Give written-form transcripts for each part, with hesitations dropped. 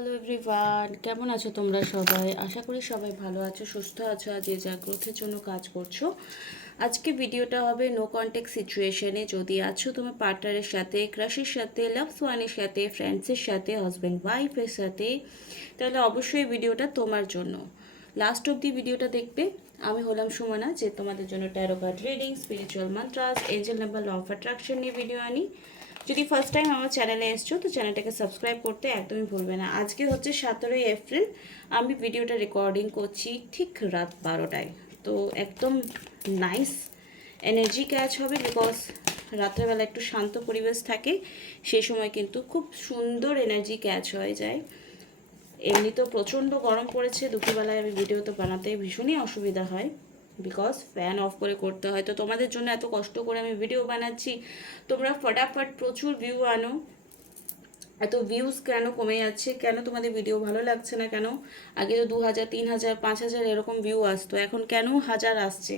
Hello everyone, কেমন আছো তোমরা সবাই? আশা করি সবাই ভালো আছো, সুস্থ আছো, আর যে যা গ্রোথের জন্য কাজ করছো। আজকে ভিডিওটা হবে নো কন্ট্যাক্ট সিচুয়েশনে। যদি আছো তোমার পার্টনারের সাথে, ক্রাশের সাথে, লাভস ওয়ানের সাথে, ফ্রেন্ডসের সাথে, হাজব্যান্ড ওয়াইফের সাথে, তাহলে অবশ্যই ভিডিওটা তোমার জন্য। লাস্ট অবধি ভিডিওটা দেখবে। আমি হলাম সুমনা, যে তোমাদের জন্য tarot card reading, spiritual mantras, angel number, law of attraction নিয়ে ভিডিও আনি। যদি ফার্স্ট টাইম আমার চ্যানেলে এসছো তো চ্যানেলটাকে সাবস্ক্রাইব করতে একদমই ভুলবে না। আজকে হচ্ছে 17ই এপ্রিল, আমি ভিডিওটা রেকর্ডিং করছি ঠিক রাত 12টায়। তো একদম নাইস এনার্জি ক্যাচ হবে, বিকজ রাত্রেবেলা একটু শান্ত পরিবেশ থাকে, সেই সময় কিন্তু খুব সুন্দর এনার্জি ক্যাচ হয়ে যায়। এমনি তো প্রচণ্ড গরম পড়েছে, দুপুরবেলায় আমি ভিডিও তো বানাতে ভীষণই অসুবিধা হয়, বিকজ ফ্যান অফ করে করতে হয়। তো তোমাদের জন্য এত কষ্ট করে আমি ভিডিও বানাচ্ছি, তোমরা ফটাফট প্রচুর ভিউ আনো। এত ভিউজ কেন কমে যাচ্ছে, কেন তোমাদের ভিডিও ভালো লাগছে না কেন? আগে তো 2000, 3000, 5000 এরকম ভিউ আসতো, এখন কেন 1000 আসছে?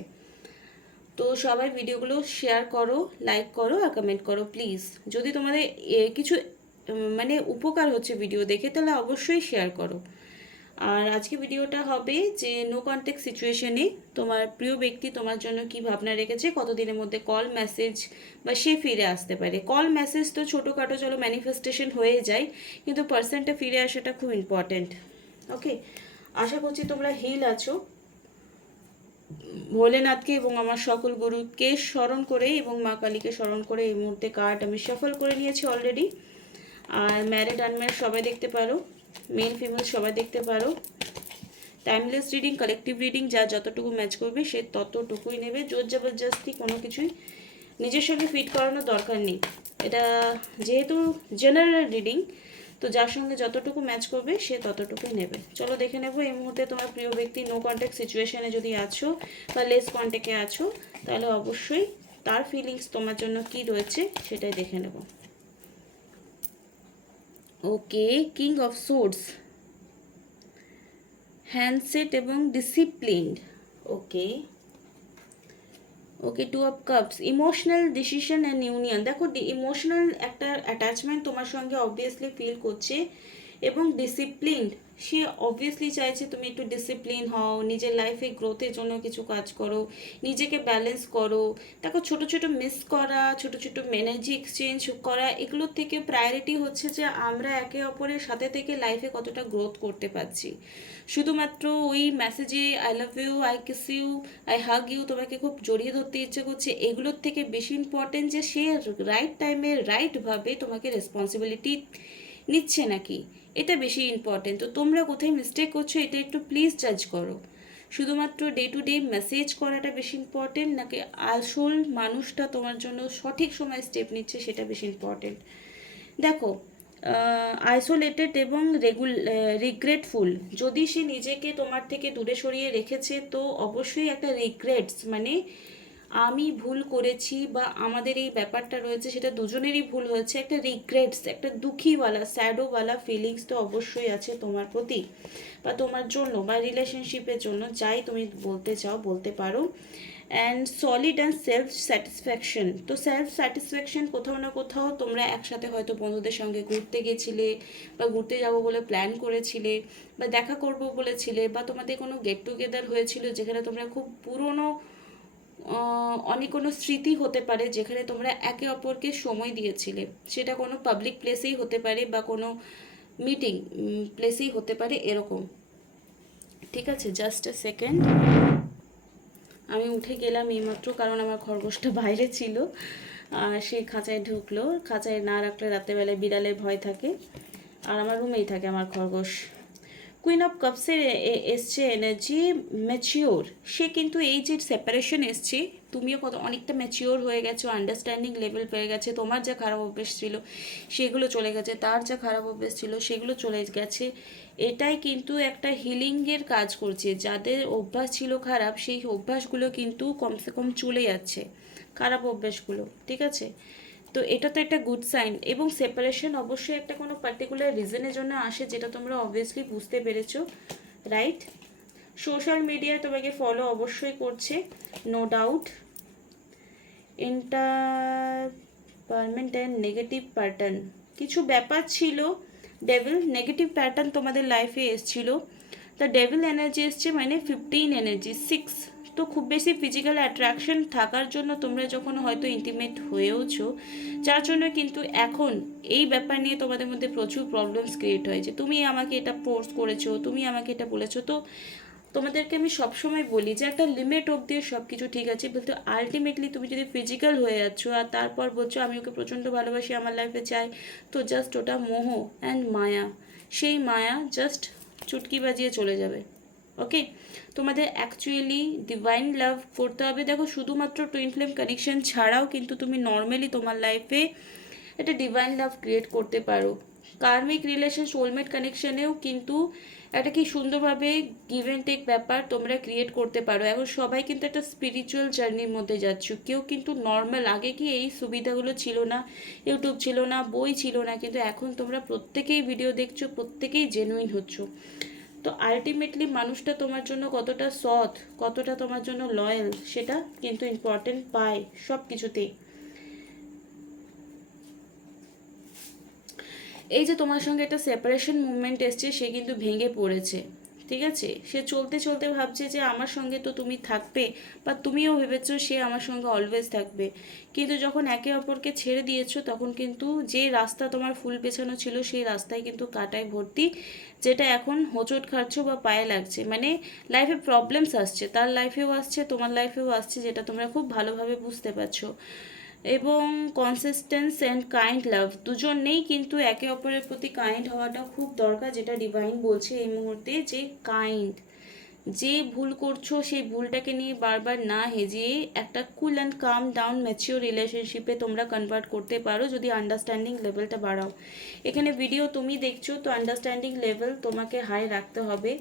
তো সবাই ভিডিওগুলো শেয়ার করো, লাইক করো আর কমেন্ট করো প্লিজ। যদি তোমাদের কিছু মানে উপকার হচ্ছে ভিডিও দেখে, তাহলে অবশ্যই শেয়ার করো। আর আজকে ভিডিওটা হবে যে নো কন্ট্যাক্ট সিচুয়েশনে তোমার প্রিয় ব্যক্তি তোমার জন্য কি ভাবনা রেখেছে, কতদিনের মধ্যে কল মেসেজ বা সে ফিরে আসতে পারে। কল মেসেজ তো ছোটোখাটো চলো ম্যানিফেস্টেশন হয়ে যায়, কিন্তু পার্সনটা ফিরে আসাটা খুব ইম্পর্ট্যান্ট। ওকে, আশা করছি তোমরা হিল আছো। ভোলেনাথকে এবং আমার সকল গুরুকে স্মরণ করে এবং মা কালীকে স্মরণ করে এই মুহূর্তে কার্ড আমি সফল করে নিয়েছি অলরেডি। আর ম্যারিড আনম্যারিড সবাই দেখতে পারো, মেল ফিমেল সবাই দেখতে পারো। টাইমলেস রিডিং, কালেকটিভ রিডিং, যা যতটুকু ম্যাচ করবে সে ততটুকুই নেবে। জোর জবরদস্তি কোনো কিছুই নিজের সঙ্গে ফিট করানোর দরকার নেই। এটা যেহেতু জেনারেল রিডিং, তো যার সঙ্গে যতটুকু ম্যাচ করবে সে ততটুকুই নেবে। চলো দেখে নেবো এই মুহূর্তে তোমার প্রিয় ব্যক্তি নো কন্ট্যাক্ট সিচুয়েশনে যদি আছো বা লেস কন্ট্যাক্টে আছো, তাহলে অবশ্যই তার ফিলিংস তোমার জন্য কি রয়েছে সেটাই দেখে নেব। Okay, king of swords, handset এবং disciplined. Okay okay, two of cups, emotional decision and union. দেখো ইমোশনাল একটা অ্যাটাচমেন্ট তোমার সঙ্গে অবভিয়াসলি ফিল করছে, এবং ডিসিপ্লিনড, সে অবভিয়াসলি চাইছে তুমি একটু ডিসিপ্লিন হও, নিজের লাইফে গ্রোথের জন্য কিছু কাজ করো, নিজেকে ব্যালেন্স করো। দেখো ছোটো ছোটো মিস করা, ছোটো ছোটো এনার্জি এক্সচেঞ্জ করা, এগুলোর থেকে প্রায়োরিটি হচ্ছে যে আমরা একে অপরের সাথে থেকে লাইফে কতটা গ্রোথ করতে পারছি। শুধুমাত্র ওই মেসেজে I love you, I kiss you, I hug you, তোমাকে খুব জড়িয়ে ধরতে ইচ্ছে করছে, এগুলোর থেকে বেশি ইম্পর্টেন্ট যে সে রাইট টাইমে রাইটভাবে তোমাকে রেসপন্সিবিলিটি নিচ্ছে নাকি, এটা বেশি ইম্পর্টেন্ট। তো তোমরা কোথায় মিস্টেক করছো এটা একটু প্লিজ জাজ করো। শুধুমাত্র ডে টু ডে মেসেজ করাটা বেশি ইম্পর্টেন্ট, নাকি আসল মানুষটা তোমার জন্য সঠিক সময় স্টেপ নিচ্ছে সেটা বেশি ইম্পর্টেন্ট? দেখো, আইসোলেটেড এবং রিগ্রেটফুল, যদি সে নিজেকে তোমার থেকে দূরে সরিয়ে রেখেছে, তো অবশ্যই একটা রিগ্রেটস, মানে আমি ভুল করেছি বা আমাদের এই ব্যাপারটা রয়েছে সেটা দুজনেরই ভুল হয়েছে, একটা রিগ্রেটস, একটা দুঃখীওয়ালা স্যাডোওয়ালা ফিলিংস তো অবশ্যই আছে তোমার প্রতি বা তোমার জন্য বা রিলেশনশিপের জন্য, যাই তুমি বলতে চাও বলতে পারো। And solid and self satisfaction, তো সেলফ স্যাটিসফ্যাকশন কোথাও না কোথাও তোমরা একসাথে হয়তো বন্ধুদের সঙ্গে ঘুরতে গেছিলে বা ঘুরতে যাবো বলে প্ল্যান করেছিলে বা দেখা করবো বলেছিলে, বা তোমাদের কোনো গেট টুগেদার হয়েছিল যেখানে তোমরা খুব পুরনো অনেক কোনো স্মৃতি হতে পারে যেখানে তোমরা একে অপরকে সময় দিয়েছিলে। সেটা কোনো পাবলিক প্লেসেই হতে পারে বা কোনো মিটিং প্লেসেই হতে পারে এরকম। ঠিক আছে, জাস্ট আ সেকেন্ড, আমি উঠে গেলাম এইমাত্র, কারণ আমার খরগোশটা বাইরে ছিল আর সে খাঁচায় ঢুকলো। খাঁচায় না রাখলে রাত্রেবেলায় বিড়ালের ভয় থাকে, আর আমার রুমেই থাকে আমার খরগোশ। কুইন অফ কাপসের এসছে এনার্জি ম্যাচিওর, সে কিন্তু এই যে সেপারেশন এসছে, তুমিও কত অনেকটা ম্যাচিওর হয়ে গেছো, আন্ডারস্ট্যান্ডিং লেভেল পেয়ে গেছে, তোমার যা খারাপ অভ্যেস ছিল সেগুলো চলে গেছে, তার যা খারাপ অভ্যেস ছিল সেগুলো চলে গেছে। এটাই কিন্তু একটা হিলিংয়ের কাজ করছে, যাদের অভ্যাস ছিল খারাপ সেই অভ্যাসগুলো কিন্তু কমসে কম চলে যাচ্ছে, খারাপ অভ্যাসগুলো। ঠিক আছে, তো এটা তো একটা গুড সাইন। এবং সেপারেশন অবশ্যই একটা কোনো পার্টিকুলার রিজনের জন্য আসে, যেটা তোমরা অবভিয়াসলি বুঝতে পেরেছো, রাইট? সোশ্যাল মিডিয়ায় তোমাকে ফলো অবশ্যই করছে, no doubt. Intermittent and negative pattern, কিছু ব্যাপার ছিল ডেভিল নেগেটিভ প্যাটার্ন তোমাদের লাইফে এসছিল, দ্য ডেভিল এনার্জি এসছে মানে 15 এনার্জি 6। তো খুব বেশি ফিজিক্যাল অ্যাট্রাকশন থাকার জন্য তোমরা যখন হয়তো ইন্টিমেট হয়েওছো, যার জন্য কিন্তু এখন এই ব্যাপার নিয়ে তোমাদের মধ্যে প্রচুর প্রবলেমস ক্রিয়েট হয় যে তুমি আমাকে এটা ফোর্স করেছো, তুমি আমাকে এটা বলেছো। তো তোমাদেরকে আমি সবসময় বলি যে একটা লিমিট অবধি সব কিছু ঠিক আছে, বলতে আলটিমেটলি তুমি যদি ফিজিক্যাল হয়ে যাচ্ছ আর তারপর বলছো আমি ওকে প্রচণ্ড ভালোবাসি, আমার লাইফে চাই, তো জাস্ট ওটা মোহ অ্যান্ড মায়া। সেই মায়া জাস্ট চুটকি বাজিয়ে চলে যাবে। ওকে, তোমাদের অ্যাকচুয়ালি ডিভাইন লাভ করতে হবে। দেখো শুধুমাত্র টুইন ফ্লেম কানেকশন ছাড়াও কিন্তু তুমি নর্মালি তোমার লাইফে একটা ডিভাইন লাভ ক্রিয়েট করতে পারো। কার্মিক রিলেশন, সোলমেট কানেকশনেও কিন্তু একটা কি সুন্দরভাবে গিভ অ্যান্ড টেক ব্যাপার তোমরা ক্রিয়েট করতে পারো। এখন সবাই কিন্তু একটা স্পিরিচুয়াল জার্নির মধ্যে যাচ্ছ, কেউ কিন্তু নর্মাল, আগে কি এই সুবিধাগুলো ছিল না, ইউটিউব ছিল না, বই ছিল না, কিন্তু এখন তোমরা প্রত্যেকেই ভিডিও দেখছো, প্রত্যেকেই জেনুইন হচ্ছ। তো আলটিমেটলি মানুষটা তোমার জন্য কতটা সৎ, কতটা তোমার জন্য লয়াল, সেটা কিন্তু ইম্পর্টেন্ট পায় সব কিছুতেই। এই যে তোমার সঙ্গে একটা সেপারেশন মুভমেন্ট এসছে, সে কিন্তু ভেঙে পড়েছে, ঠিক আছে? সে চলতে চলতে ভাবছে যে আমার সঙ্গে তো তুমি থাকবে, বা তুমিও ভেবেছো সে আমার সঙ্গে অলওয়েজ থাকবে, কিন্তু যখন একে অপরকে ছেড়ে দিয়েছো তখন কিন্তু যে রাস্তা তোমার ফুল পেছানো ছিল সেই রাস্তায় কিন্তু কাটায় ভর্তি, যেটা এখন হোঁচট খাচ্ছ বা পায়ে লাগছে। মানে লাইফে প্রবলেমস আসছে, তার লাইফেও আসছে, তোমার লাইফেও আসছে, যেটা তোমরা খুব ভালোভাবে বুঝতে পারছো। এবং কনসিস্টেন্স অ্যান্ড কাইন্ড লাভ, দুজনেই কিন্তু একে অপরের প্রতি কাইন্ড হওয়াটা খুব দরকার, যেটা ডিভাইন বলছে এই মুহূর্তে যে কাইন্ড। যে ভুল করছো সেই ভুলটাকে নিয়ে বারবার না হেজিয়ে একটা cool and calm down mature রিলেশনশিপে তোমরা কনভার্ট করতে পারো যদি আন্ডারস্ট্যান্ডিং লেভেলটা বাড়াও। এখানে ভিডিও তুমি দেখছো, তো আন্ডারস্ট্যান্ডিং লেভেল তোমাকে হাই রাখতে হবে।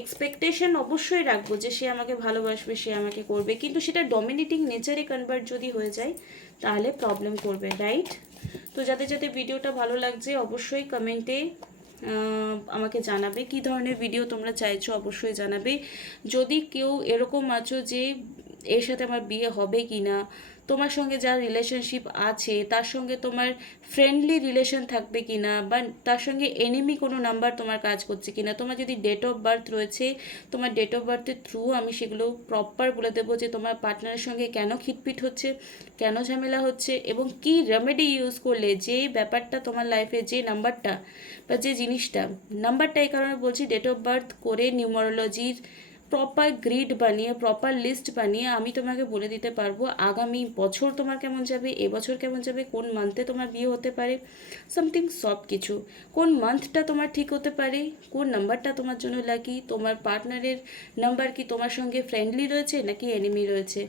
এক্সপেকটেশন অবশ্যই রাখবো যে সে আমাকে ভালোবাসবে, সে আমাকে করবে, কিন্তু সেটা ডমিনেটিং নেচারে কনভার্ট যদি হয়ে যায় তাহলে প্রবলেম করবে, রাইট? তো যাদের যাদের ভিডিওটা ভালো লাগছে অবশ্যই কমেন্টে আমাকে জানাবে কি ধরনের ভিডিও তোমরা চাইছো, অবশ্যই জানাবে। যদি কেউ এরকম আছো যে এর সাথে আমার বিয়ে হবে কি না, তোমার সঙ্গে যার রিলেশনশিপ আছে তার সঙ্গে তোমার ফ্রেন্ডলি রিলেশন থাকবে কি না, বা তার সঙ্গে এনিমি কোনো নাম্বার তোমার কাজ করছে কি না, তোমার যদি ডেট অফ বার্থ রয়েছে, তোমার ডেট অফ বার্থের থ্রু আমি সেগুলো প্রপার বলে দেবো যে তোমার পার্টনারের সঙ্গে কেন খিটপিট হচ্ছে, কেন ঝামেলা হচ্ছে, এবং কি রেমেডি ইউজ করলে যে ব্যাপারটা তোমার লাইফে, যে নাম্বারটা বা যে জিনিসটা, নাম্বারটা এই কারণে বলছি, ডেট অফ বার্থ করে নিউমারোলজির প্রপার গ্রিড বানিয়ে, প্রপার লিস্ট বানিয়ে আমি তোমাকে বলে দিতে পারবো আগামী বছর তোমার কেমন যাবে, এবছর কেমন যাবে, কোন মান্থে তোমার বিয়ে হতে পারে, সামথিং সব কিছু, কোন মান্থটা তোমার ঠিক হতে পারে, কোন নাম্বারটা তোমার জন্য লাকি, তোমার পার্টনারের নাম্বার কি তোমার সঙ্গে ফ্রেন্ডলি রয়েছে নাকি এনিমি রয়েছে।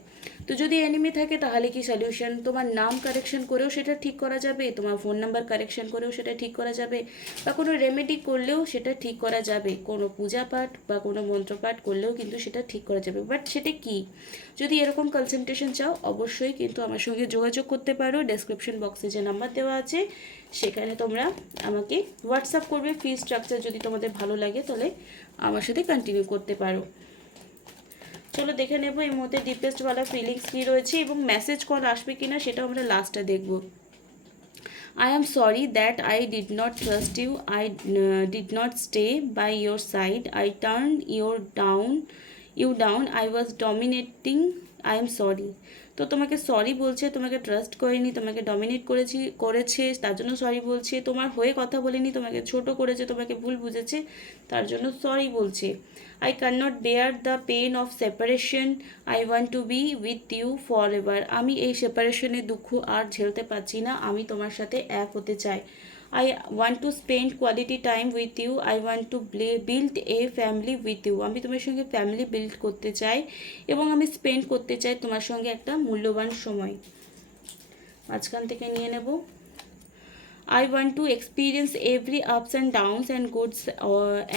তো যদি এনিমি থাকে তাহলে কি সলিউশন, তোমার নাম কারেকশন করেও সেটা ঠিক করা যাবে, তোমার ফোন নাম্বার কারেকশন করেও সেটা ঠিক করা যাবে, বা কোনো রেমেডি করলেও সেটা ঠিক করা যাবে, কোনো পূজা পাঠ বা কোনো মন্ত্রপাঠ করলেও কিন্তু সেটা ঠিক করা যাবে। বাট সেটা কি, যদি এরকম কনসালটেশন চাও অবশ্যই কিন্তু আমার সঙ্গে যোগাযোগ করতে পারো। ডেসক্রিপশন বক্সে যে নাম্বার দেওয়া আছে সেখানে তোমরা আমাকে হোয়াটসঅ্যাপ করবে। ফি স্ট্রাকচার যদি তোমাদের ভালো লাগে তাহলে আমার সাথে কন্টিনিউ করতে পারো। চলো দেখে নেবো এই মুহূর্তে ডিপেস্টওয়ালা ফিলিংস কী রয়েছে এবং মেসেজ কল আসবে কিনা সেটাও আমরা লাস্টে দেখবো। I am sorry that I did not trust you. I did not stay by your side. I turned you down. I was dominating. I am sorry. তো তোমাকে সরি বলছে, তোমাকে ট্রাস্ট করেনি, তোমাকে ডমিনেট করেছে তার জন্য সরি বলছে, তোমার হয়ে কথা বলেনি, তোমাকে ছোট করেছে, তোমাকে ভুল বুঝেছে তার জন্য সরি বলছে। I cannot bear the pain of separation. I want to be with you forever. আমি এই সেপারেশনের দুঃখ আর ঝেলতে পারছি না, আমি তোমার সাথে এক হতে চাই। I want to spend quality time with you. I want to build a family with you. আমি তোমার সঙ্গে ফ্যামিলি বিল্ড করতে চাই এবং আমি স্পেন্ড করতে চাই তোমার সঙ্গে একটা মূল্যবান সময়। মাঝখান থেকে নিয়ে নেব। I want to experience every ups and downs and goods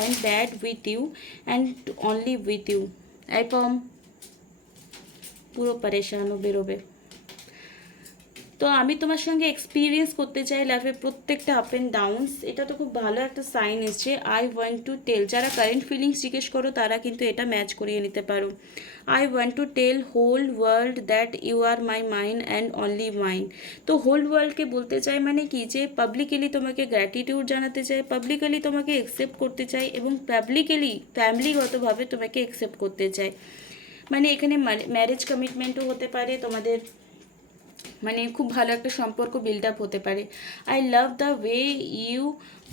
and bad with you and only with you. একদম পুরো পরেশান ও বেরোবে। তো তো আমি তোমার সঙ্গে এক্সপিরিয়েন্স করতে চাই লাইফের প্রত্যেকটা আপ অ্যান্ড ডাউনস। এটা তো খুব ভালো একটা সাইন এসছে। আই ওয়ান্ট টু টেল, যারা কারেন্ট ফিলিংস জিজ্ঞেস করো তারা কিন্তু এটা ম্যাচ করিয়ে নিতে পারো। I want to tell whole world that you are my mind and only mind. তো হোল ওয়ার্ল্ডকে বলতে চাই মানে কি, যে পাবলিকলি তোমাকে গ্র্যাটিটিউড জানাতে চাই, পাবলিকলি তোমাকে অ্যাকসেপ্ট করতে চাই এবং পাবলিকলি ফ্যামিলিগতভাবে তোমাকে অ্যাকসেপ্ট করতে চাই। মানে এখানে ম্যারেজ কমিটমেন্টও হতে পারে তোমাদের, মানে খুব ভালো একটা সম্পর্ক বিল্ড আপ হতে পারে। I love the way you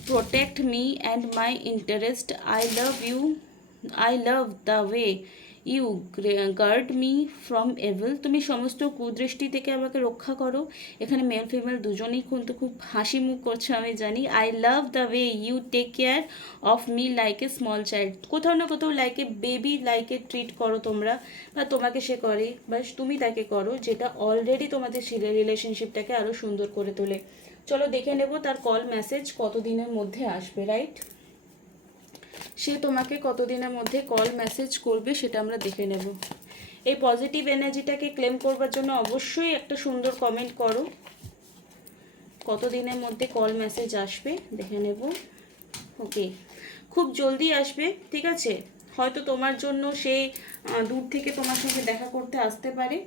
protect me and my interest. I love the way you guard me from evil. তুমি সমস্ত কুদৃষ্টি থেকে আমাকে রক্ষা করো। এখানে মেল ফিমেল দুজনেই কিন্তু খুব হাসি মুখ করছো আমি জানি। I love the way you take care of me like a small child. কোথাও না কোথাও like a baby like a treat করো তোমরা, বা তোমাকে সে করে বা তুমি তাকে করো, যেটা অলরেডি তোমাদের রিলেশনশিপটাকে আরও সুন্দর করে তোলে। চলো দেখে নেব তার কল মেসেজ কতদিনের মধ্যে আসবে, রাইট? সে তোমাকে কতদিনের মধ্যে কল মেসেজ করবে সেটা আমরা দেখে নেব। এই পজিটিভ এনার্জিটাকে ক্লেম করবার জন্য অবশ্যই একটা সুন্দর কমেন্ট করো। কতদিনের মধ্যে কল মেসেজ আসবে দেখে নেব। ওকে, খুব জলদি আসবে, ঠিক আছে? হয়তো তোমার জন্য সে দূর থেকে তোমার সঙ্গে দেখা করতে আসতে পারে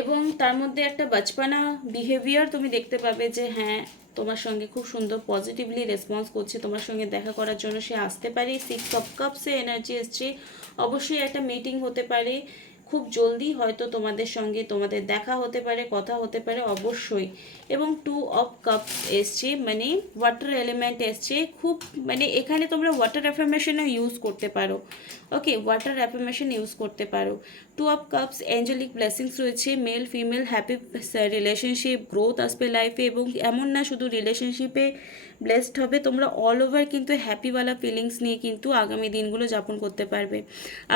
এবং তার মধ্যে একটা বাচপানা বিহেভিয়ার তুমি দেখতে পাবে যে হ্যাঁ তোমার সঙ্গে খুব সুন্দর পজিটিভলি রেসপন্স করছে, তোমার সঙ্গে দেখা করার জন্য সে আসতে পারে। 6 অফ কাপসে এনার্জি এসছে, অবশ্যই একটা মিটিং হতে পারে খুব জলদি, হয়তো তোমাদের সঙ্গে তোমাদের দেখা হতে পারে, কথা হতে পারে অবশ্যই। এবং 2 অফ কাপস এসছে, মানে ওয়াটার এলিমেন্ট এসছে খুব, মানে এখানে তোমরা ওয়াটার অ্যাফার্মেশনও ইউজ করতে পারো। ওকে, ওয়াটার অ্যাফার্মেশন ইউজ করতে পারো। 2 অফ কাপস অ্যাঞ্জেলিক ব্লেসিংস রয়েছে, male female happy relationship, growth আসবে লাইফে। এবং এমন না শুধু রিলেশনশিপে ব্লেসড হবে, তোমরা অল ওভার কিন্তু হ্যাপিওয়ালা ফিলিংস নিয়ে কিন্তু আগামী দিনগুলো যাপন করতে পারবে।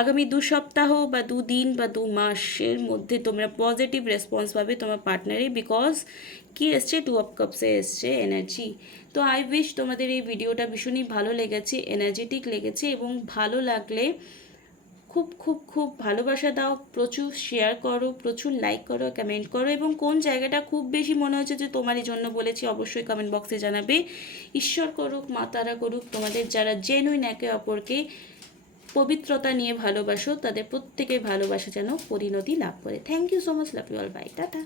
আগামী 2 সপ্তাহ বা 2 দিন বা 2 মাসের মধ্যে তোমরা পজিটিভ রেসপন্স পাবে তোমার পার্টনারে, বিকজ কি এসছে 2 অফ কাপসে এসছে এনার্জি। তো আই উইশ তোমাদের এই ভিডিওটা ভীষণই ভালো লেগেছে, এনার্জেটিক লেগেছে, এবং ভালো লাগলে খুব খুব খুব ভালোবাসা দাও, প্রচুর শেয়ার করো, প্রচুর লাইক করো, কমেন্ট করো, এবং কোন জায়গাটা খুব বেশি মনে হচ্ছে যে তোমারই জন্য বলেছি অবশ্যই কমেন্ট বক্সে জানাবে। ঈশ্বর করুক, মা তারা করুক, তোমাদের যারা জেনুইন একে অপরকে পবিত্রতা নিয়ে ভালোবাসো তাদের প্রত্যেকের ভালোবাসা যেন পরিণতি লাভ করে। Thank you so much, love you all, bye, tata.